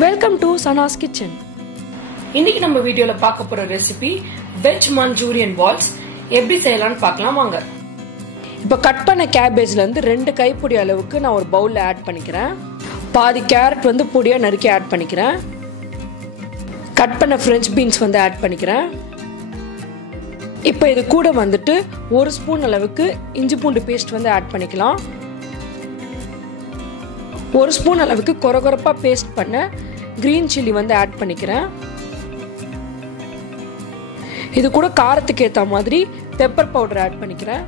Welcome to Sana's kitchen. இன்னைக்கு நம்ம வீடியோல பார்க்க போற ரெசிபி வெஜ் மஞ்சூரியன் பால்ஸ். எப்படி செய்யலாம்னு பார்க்கலாம் வாங்க. இப்போ கட் பண்ண கேபேஜ்ல இருந்து 2 கைப்பிடி அளவுக்கு நான் ஒரு பவுல்ல ஆட் பண்ணிக்கிறேன். பாதி கேரட் வந்து பொடியா நறுக்கி ஆட் பண்ணிக்கிறேன். கட் பண்ண ஃப்ரெஞ்ச் பீன்ஸ் வந்து ஆட் பண்ணிக்கிறேன். இப்போ இது கூட வந்துட்டு 1 ஸ்பூன் அளவுக்கு இஞ்சி பூண்டு பேஸ்ட் வந்து ஆட் பண்ணிக்கலாம். 1 ஸ்பூன் அளவுக்கு கொரகொரப்பா பேஸ்ட் பண்ண கிரீன் சில்லி வந்து ஆட் பண்ணிக்கிறேன். இது கூட காரத்துக்கு ஏற்ற மாதிரி பெப்பர் பவுடர் ஆட் பண்ணிக்கிறேன்.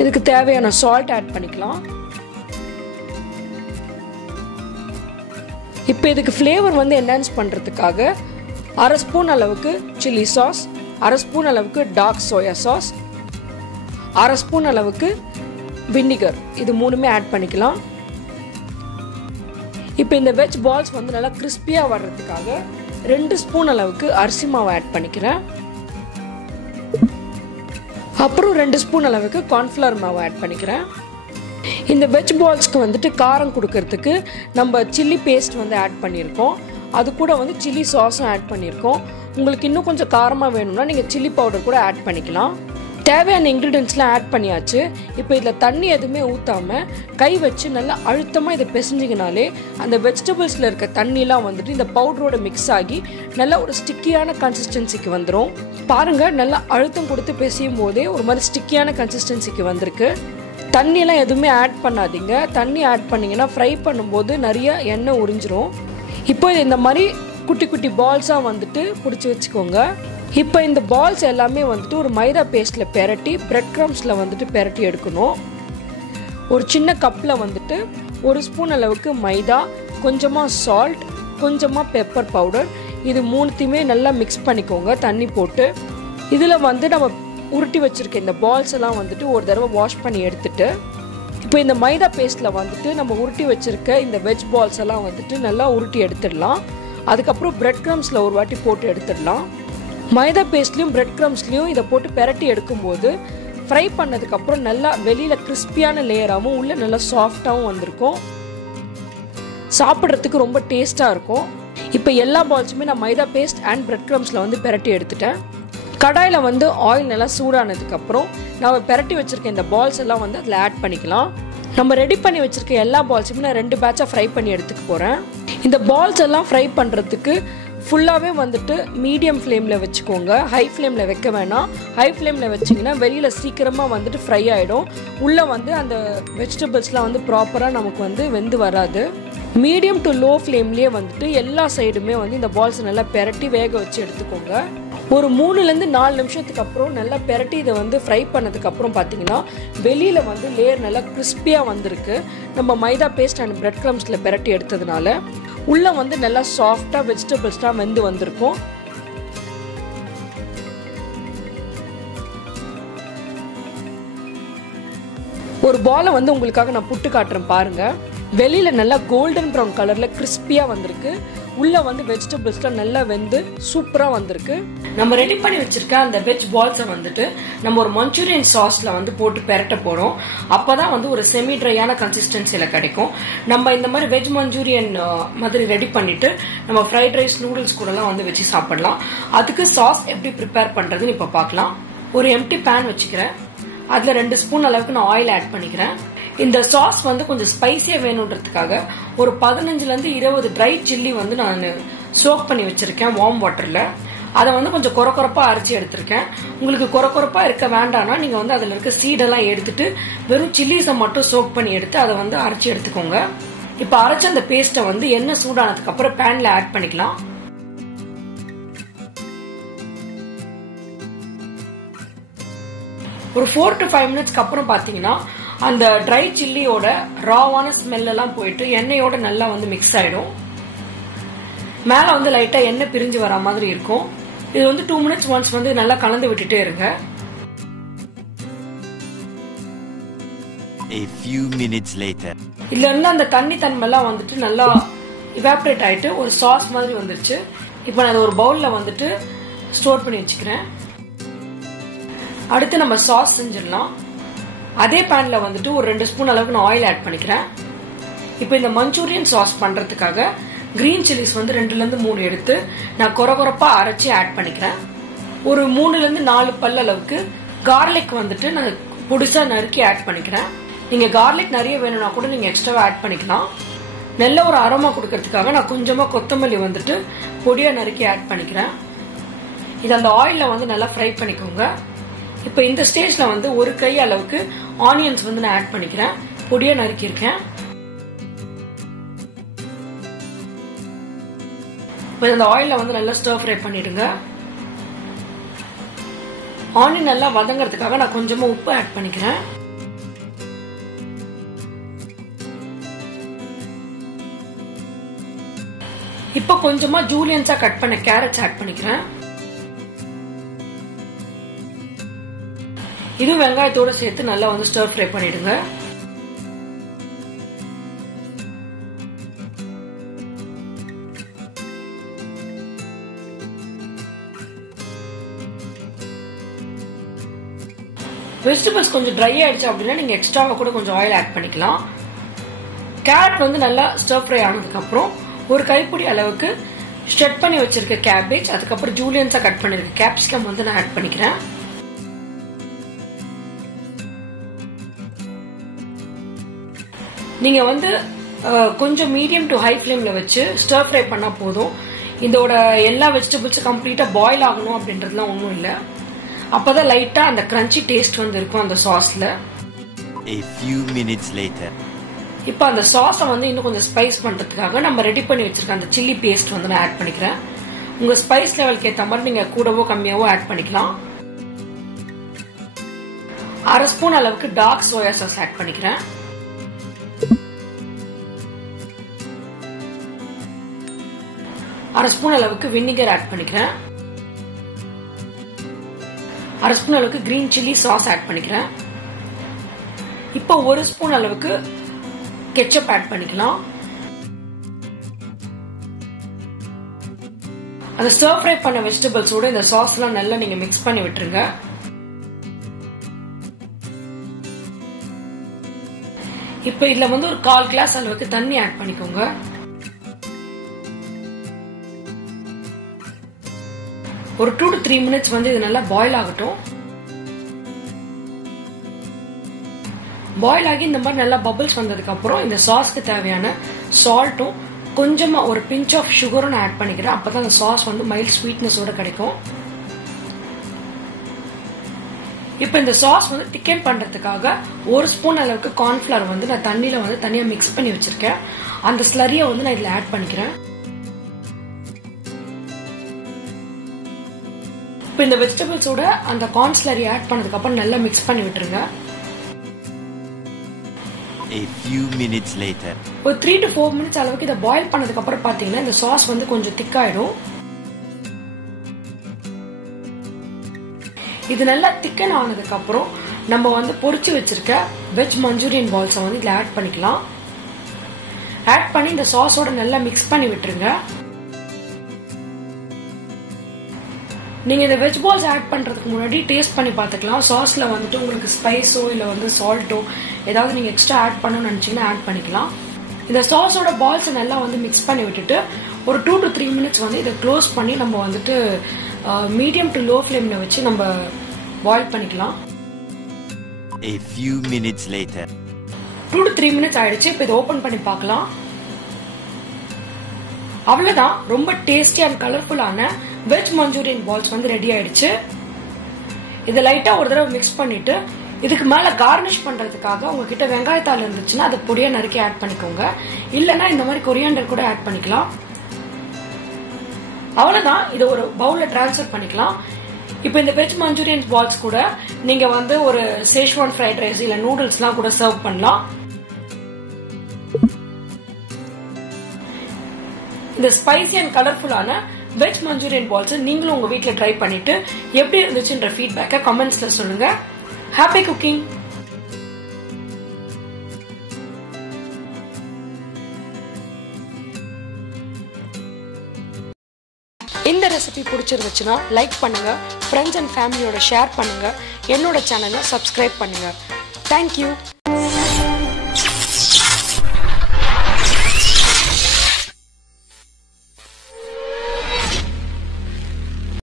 இதுக்கு தேவையான சால்ட் ஆட் பண்ணிக்கலாம். இப்போ இதுக்கு ஃப்ளேவர் வந்து என்ஹான்ஸ் பண்றதுக்காக 1/2 ஸ்பூன் அளவுக்கு சில்லி சாஸ், 1/2 ஸ்பூன் அளவுக்கு டார்க் சோயா சாஸ், 1/2 ஸ்பூன் அளவுக்கு வினிகர், இது மூணுமே ஆட் பண்ணிக்கலாம். இப்போ இந்த வெஜ் பால்ஸ் வந்து நல்லா கிறிஸ்பியா வர்றதுக்காக 2 ஸ்பூன் அளவுக்கு அரிசி மாவு ஆட் பண்ணிக்கிறேன். அப்புறம் 2 ஸ்பூன் அளவுக்கு கார்ன்ஃப்ளவர் மாவு ஆட் பண்ணிக்கிறேன். இந்த வெஜ் பால்ஸ்க்கு வந்துட்டு காரம் கொடுக்கறதுக்கு நம்ம சில்லி பேஸ்ட் வந்து ஆட் பண்ணியிருக்கோம். அது கூட வந்து சில்லி சாஸும் ஆட் பண்ணியிருக்கோம். உங்களுக்கு இன்னும் கொஞ்சம் காரமாக வேணும்னா நீங்கள் சில்லி பவுடர் கூட ஆட் பண்ணிக்கலாம். தேவையான இன்க்ரீடியன்ட்ஸ்லாம் ஆட் பண்ணியாச்சு. இப்போ இதில் தண்ணி எதுவுமே ஊற்றாமல் கை வச்சு நல்லா அழுத்தமாக இதை பிசைஞ்சிங்கனாலே அந்த வெஜிடபிள்ஸில் இருக்க தண்ணிலாம் வந்துட்டு இந்த பவுடரோட மிக்ஸ் ஆகி நல்லா ஒரு ஸ்டிக்கியான கன்சிஸ்டன்சிக்கு வந்துடும். பாருங்கள், நல்லா அழுத்தம் கொடுத்து பிசையும் போதே ஒரு மாதிரி ஸ்டிக்கியான கன்சிஸ்டன்சிக்கு வந்திருக்கு. தண்ணியெல்லாம் எதுவுமே ஆட் பண்ணாதீங்க. தண்ணி ஆட் பண்ணிங்கன்னா ஃப்ரை பண்ணும்போது நிறைய எண்ணெய் உறிஞ்சிரும். இப்போ இந்த மாதிரி குட்டி குட்டி பால்ஸாக வந்துட்டு பிடிச்சி வச்சுக்கோங்க. இப்போ இந்த பால்ஸ் எல்லாமே வந்துட்டு ஒரு மைதா பேஸ்ட்ல பெரட்டி பிரெட் க்ரம்ஸ்ல வந்துட்டு பெரட்டி எடுக்கணும். ஒரு சின்ன கப்ல வந்துட்டு 1 ஸ்பூன் அளவுக்கு மைதா, கொஞ்சமா சால்ட், கொஞ்சமா பெப்பர் பவுடர், இது மூணுத்தையுமே நல்லா மிக்ஸ் பண்ணிக்கோங்க தண்ணி போட்டு. இதுல வந்து நம்ம உருட்டி வச்சிருக்க இந்த பால்ஸ் எல்லாம் வந்துட்டு ஒரு தடவை வாஷ் பண்ணி எடுத்துட்டு, இப்போ இந்த மைதா பேஸ்ட்ல வந்துட்டு நம்ம உருட்டி வச்சிருக்க இந்த வெஜ் பால்ஸ் எல்லாம் வந்துட்டு நல்லா உருட்டி எடுத்துடலாம். அதுக்கப்புறம் பிரெட் க்ரம்ஸ்ல ஒரு வாட்டி போட்டு எடுத்துடலாம். மைதா பேஸ்ட்லையும் பிரெட் க்ரம்ஸ்லையும் இதை போட்டு பெரட்டி எடுக்கும்போது ஃப்ரை பண்ணதுக்கப்புறம் நல்லா வெளியில் கிறிஸ்பியான லேயராகவும் உள்ள நல்லா சாஃப்டாகவும் வந்திருக்கும். சாப்பிட்றதுக்கு ரொம்ப டேஸ்ட்டாக இருக்கும். இப்போ எல்லா பால்ஸுமே நான் மைதா பேஸ்ட் அண்ட் பிரெட் க்ரம்ஸில் வந்து பெரட்டி எடுத்துட்டேன். கடாயில் வந்து ஆயில் நல்லா சூடானதுக்கப்புறம் நம்ம பெரட்டி வச்சுருக்க இந்த பால்ஸ் எல்லாம் வந்து அதில் ஆட் பண்ணிக்கலாம். நம்ம ரெடி பண்ணி வச்சுருக்க எல்லா பால்ஸுமே நான் 2 பேட்சாக ஃப்ரை பண்ணி எடுத்துக்க போகிறேன். இந்த பால்ஸ் எல்லாம் ஃப்ரை பண்ணுறதுக்கு ஃபுல்லாகவே வந்துட்டு மீடியம் ஃப்ளேமில் வச்சுக்கோங்க. ஹை ஃப்ளேமில் வைக்க வேணாம். ஹை ஃப்ளேமில் வச்சிங்கன்னா வெளியில் சீக்கிரமாக வந்துட்டு ஃப்ரை ஆகிடும். உள்ளே வந்து அந்த வெஜிடபிள்ஸ்லாம் வந்து ப்ராப்பராக நமக்கு வந்து வெந்து வராது. மீடியம் டு லோ ஃப்ளேம்லேயே வந்துட்டு எல்லா சைடுமே வந்து இந்த பால்ஸ் நல்லா பெரட்டி வேக வச்சு எடுத்துக்கோங்க. ஒரு 3லேருந்து 4 நிமிஷத்துக்கு அப்புறம் நல்லா பெரட்டி இதை வந்து ஃப்ரை பண்ணதுக்கப்புறம் பார்த்தீங்கன்னா வெளியில் வந்து லேயர் நல்லா கிறிஸ்பியாக வந்திருக்கு. நம்ம மைதா பேஸ்ட் அண்ட் பிரெட் க்ரம்ஸில் பெரட்டி எடுத்ததுனால உள்ளே வந்து நல்லா சாஃப்டாக வெஜிடபிள்ஸ்லாம் வெந்து வந்திருக்கும். ஒரு பாலை வந்து உங்களுக்காக நான் புட்டு காட்டுறேன் பாருங்க. வெளியில நல்லா கோல்டன் ப்ரௌன் கலர்ல கிறிஸ்பியா வந்திருக்கு. உள்ள வந்து வெஜிடபிள்ஸ்லாம் நல்லா வெந்து சூப்பரா வந்திருக்கு. நம்ம ரெடி பண்ணி வச்சிருக்க அந்த வெஜ் பால்ஸை வந்துட்டு நம்ம ஒரு மஞ்சூரியன் சாஸ்ல வந்து போட்டு பெரட்ட போறோம். அப்பதான் வந்து ஒரு செமி ட்ரையான கன்சிஸ்டன்சில கிடைக்கும். நம்ம இந்த மாதிரி வெஜ் மஞ்சூரியன் மாதிரி ரெடி பண்ணிட்டு நம்ம ஃப்ரைட் ரைஸ், நூடுல்ஸ் கூட எல்லாம் வந்து வச்சு சாப்பிடலாம். அதுக்கு சாஸ் எப்படி ப்ரிப்பேர் பண்றதுன்னு இப்ப பார்க்கலாம். ஒரு எம்டி பேன் வச்சுக்கிறேன். அதுல 2 ஸ்பூன் அளவுக்கு நான் ஆயில் ஆட் பண்ணிக்கிறேன். இந்த சாஸ் வந்து கொஞ்சம் ஸ்பைசியா வேணும்ன்றதுக்காக ஒரு 15லேருந்து 20 ட்ரை சில்லி வந்து நான் சோக் பண்ணி வச்சிருக்கேன் வார்ம் வாட்டர்ல. அதை வந்து கொஞ்சம் கொரகொரப்பா அரைச்சி எடுத்திருக்கேன். உங்களுக்கு கொரகொரப்பா இருக்க வேண்டாம்னா நீங்க வந்து அதுல இருக்க சீடெல்லாம் எடுத்துட்டு வெறும் சில்லிஸை மட்டும் சோக் பண்ணி எடுத்து அதை வந்து அரைச்சி எடுத்துக்கோங்க. இப்ப அரைச்ச அந்த பேஸ்ட்டை வந்து எண்ணெய் சூடானதுக்கு அப்புறம் பேன்ல ஆட் பண்ணிக்கலாம். ஒரு 4 to 5 மினிட்ஸ்க்கு அப்புறம் பாத்தீங்கன்னா அந்த ட்ரை சில்லியோட ராவான ஸ்மெல் எல்லாம் போயிட்டு எண்ணெயோட நல்லா வந்து மிக்ஸ் ஆயிடும். மேல வந்து லைட்டா எண்ணெய் பிரிஞ்சு வர மாதிரி இருக்கும். இது வந்து 2 மினிட்ஸ் ஒன்ஸ் வந்து நல்லா கலந்து விட்டுட்டே இருங்க. A few minutes later. இதுல இருந்து அந்த தண்ணி தன்மைலாம் வந்துட்டு நல்லா இவாபரேட் ஆயிட்டு ஒரு சாஸ் மாதிரி வந்துருச்சு. இப்போ நான் ஒரு பவுல்ல வந்துட்டு ஸ்டோர் பண்ணி வச்சுக்கிறேன். அடுத்து நம்ம சாஸ் செஞ்சிடலாம். அதே பேன்ல வந்துட்டு ஒரு 2 ஸ்பூன் அளவுக்கு நான் ஆயில் ஆட் பண்ணிக்கிறேன். இப்போ இந்த மஞ்சூரியன் சாஸ் பண்றதுக்காக கிரீன் சில்லிஸ் வந்து 2ல இருந்து 3 எடுத்து நான் கொரகொரப்பா அரைச்சி ஆட் பண்ணிக்கிறேன். ஒரு 3ல இருந்து 4 பல் அளவுக்கு கார்லிக் வந்துட்டு நான் பொடிசா நறுக்கி ஆட் பண்ணிக்கிறேன். நீங்க கார்லிக் நிறைய வேணும்னா கூட நீங்க எக்ஸ்ட்ராவா ஆட் பண்ணிக்கலாம். நல்ல ஒரு அரோமா கொடுக்கறதுக்காக நான் கொஞ்சமா கொத்தமல்லி வந்துட்டு பொடியா நறுக்கி ஆட் பண்ணிக்கிறேன். இது அந்த ஆயில்ல வந்து நல்லா ஃப்ரை பண்ணிக்கோங்க. இப்போ இந்த ஸ்டேஜ்ல வந்து ஒரு கை அளவுக்கு ஆனியன்ஸ் வந்து நான் ஆட் பண்ணிக்கிறேன். பொடியா நறுக்கி இருக்கேன். இப்போ இந்த ஆயில்ல வந்து நல்லா ஸ்டர் ஃப்ரை பண்ணிடுங்க. ஆனியன் நல்லா வதங்கிறதுக்காக நான் கொஞ்சமா உப்பு ஆட் பண்ணிக்கிறேன். இப்போ கொஞ்சமா ஜூலியன்ஸா கட் பண்ண கேரட்ஸ் ஆட் பண்ணிக்கிறேன். இது வெங்காயத்தோட சேர்த்து நல்லா வந்து ஸ்டர் ஃப்ரை பண்ணிடுங்க. வெஜிடபிள்ஸ் கொஞ்சம் ட்ரை ஆயிடுச்சு அப்படின்னா நீங்க எக்ஸ்ட்ராவா கூட கொஞ்சம் ஆயில் ஆட் பண்ணிக்கலாம். கேரட் வந்து நல்லா ஸ்டர் ஃப்ரை ஆனதுக்கு அப்புறம் ஒரு கைப்பிடி அளவுக்கு ஸ்ட்ரெட் பண்ணி வச்சிருக்க கேபேஜ், அதுக்கப்புறம் ஜூலியன்ஸா கட் பண்ணிருக்க கேப்சிகம் வந்து நான் ஆட் பண்ணிக்கிறேன். நீங்க வந்து கொஞ்சம் மீடியம் டு ஹை ஃபிளேம்ல வச்சு ஸ்டர் ஃப்ரை பண்ணா போதும். இதோட எல்லா வெஜிடபிள்ஸும் கம்ப்ளீட்டா பாயில் ஆகணும் அப்படின்றதுலாம் ஒன்றும் இல்லை. அப்பதான் லைட்டா அந்த கிரன்ச்சி டேஸ்ட் வந்து இருக்கும் அந்த சாஸ்ல. A few minutes later. இப்போ அந்த சாஸை வந்து இன்னும் கொஞ்சம் ஸ்பைஸ் பண்றதுக்காக நம்ம ரெடி பண்ணி வச்சிருக்க அந்த சில்லி பேஸ்ட் வந்து நான் ஆட் பண்ணிக்கிறேன். உங்க ஸ்பைஸ் லெவலுக்கு ஏற்ற மாதிரி நீங்க கூடவோ கம்மியாவோ ஆட் பண்ணிக்கலாம். 1/2 ஸ்பூன் அளவுக்கு டார்க் சோயா சாஸ் ஆட் பண்ணிக்கிறேன். அரை ஸ்பூன் அளவுக்கு வினிகர் ஆட் பண்ணிக்கிறேன். 1/2 ஸ்பூன் அளவுக்கு கிரீன் சில்லி சாஸ் ஆட் பண்ணிக்கிறேன். இப்போ 1 ஸ்பூன் அளவுக்கு கெச்சப் ஆட் பண்ணிக்கலாம். அந்த ஸ்டர் ஃப்ரை பண்ண வெஜிடபிள்ஸோட இந்த சாஸ் எல்லாம் நல்லா நீங்க மிக்ஸ் பண்ணி விட்டுருங்க. இப்போ இதுல வந்து ஒரு 1/4 கிளாஸ் அளவுக்கு தண்ணி ஆட் பண்ணிக்கோங்க. ஒரு 2 to 3 minutes வந்து இது நல்லா பாயில் ஆகட்டும். பாயில் ஆகி இந்த மாதிரி நல்லா பபிள்ஸ் வந்ததுக்கு அப்புறம் இந்த சாஸ்க்கு தேவையான சால்ட்டும் கொஞ்சமா ஒரு பிஞ்ச் ஆஃப் சுகரும் நான் ஆட் பண்ணிக்கிறேன். அப்பதான் அந்த சாஸ் வந்து மைல்ட் ஸ்வீட்னஸோட கிடைக்கும். இப்போ இந்த சாஸ் வந்து திக்கன் பண்றதுக்காக 1 ஸ்பூன் அளவுக்கு கார்ன்ஃபிளவர் வந்து நான் தண்ணியில வந்து தனியா மிக்ஸ் பண்ணி வச்சிருக்கேன். அந்த ஸ்லரியை வந்து நான் இதுல ஆட் பண்ணிக்கிறேன். இப்போ இந்த வெஜிடபிள்ஸோட அந்த கார்ன் ஸ்லரி ஆட் பண்ணதுக்கு அப்புறம் நல்லா மிக்ஸ் பண்ணி விட்டுருங்க. A few minutes later. ஒரு 3 to 4 minutes அளவுக்கு இதை பாயில் பண்ணதுக்கு அப்புறம் பாத்தீங்கன்னா இந்த சாஸ் வந்து கொஞ்சம் திக்காயிடும். இது நல்லா திக்கன் ஆனதுக்கு அப்புறம் நம்ம வந்து பொரிச்சு வச்சிருக்க வெஜ் மஞ்சூரியன் பால்ஸை வந்து இதுல ஆட் பண்ணிக்கலாம். ஆட் பண்ணி இந்த சாஸோட நல்லா மிக்ஸ் பண்ணி விட்டுருங்க. நீங்க இந்த வெஜ் பால்ஸ் ஆட் பண்றதுக்கு முன்னாடி டேஸ்ட் பண்ணி பாத்துக்கலாம். சாஸ்ல வந்துட்டு உங்களுக்கு ஸ்பைஸோ இல்ல வந்து சால்ட்டோ ஏதாவது நீங்க எக்ஸ்ட்ரா ஆட் பண்ணணும்னு நினைச்சீங்கன்னா ஆட் பண்ணிக்கலாம். இந்த சாஸோட பால்ஸ் நல்லா வந்து மிக்ஸ் பண்ணி விட்டுட்டு ஒரு 2 to 3 minutes வந்து இதை க்ளோஸ் பண்ணி நம்ம வந்துட்டு மீடியம் டு லோ ஃபிளேம்ல வச்சு நம்ம பாயில் பண்ணிக்கலாம். A few minutes later. 2 to 3 minutes ஆயிடுச்சு. இப்போ இதை ஓபன் பண்ணி பார்க்கலாம். அவ்வளவுதான், ரொம்ப டேஸ்டி அண்ட் கலர்ஃபுல்லான வெஜ் மஞ்சூரியன் பால்ஸ் வந்து ரெடி ஆயிடுச்சு. இதை லைட்டா ஒரு தடவை மிக்ஸ் பண்ணிட்டு இதுக்கு மேல கார்னிஷ் பண்றதுக்காக உங்ககிட்ட வெங்காயத்தாள் இருந்துச்சுன்னா அதை பொடியா நறுக்கி ஆட் பண்ணிக்கோங்க. இல்லைன்னா இந்த மாதிரி கொரியாண்டர் கூட ஆட் பண்ணிக்கலாம். அவ்வளவுதான், இதை ஒரு பவுல்ல டிரான்ஸ்ஃபர் பண்ணிக்கலாம். இப்போ இந்த வெஜ் மஞ்சூரியன் பால்ஸ் கூட நீங்க வந்து ஒரு சேஷ்வான் ஃப்ரைட் ரைஸ் இல்ல நூடுல்ஸ் எல்லாம் கூட சர்வ் பண்ணலாம். இந்த ஸ்பைசி அண்ட் கலர்ஃபுல்லான வெஜ் மஞ்சூரியன் பால்ஸ் நீங்களும் உங்க வீட்ல ட்ரை பண்ணிட்டு எப்படி இருந்துச்சுன்ற ஃபீட்பேக்கை கமெண்ட்ஸ்ல சொல்லுங்க. Happy cooking. இந்த ரெசிபி பிடிச்சிருந்துச்சுன்னா லைக் பண்ணுங்க, ஃப்ரெண்ட்ஸ் அண்ட் ஃபேமிலியோட ஷேர் பண்ணுங்க, என்னோட சேனலை சப்ஸ்கிரைப் பண்ணுங்க. தேங்க்யூ.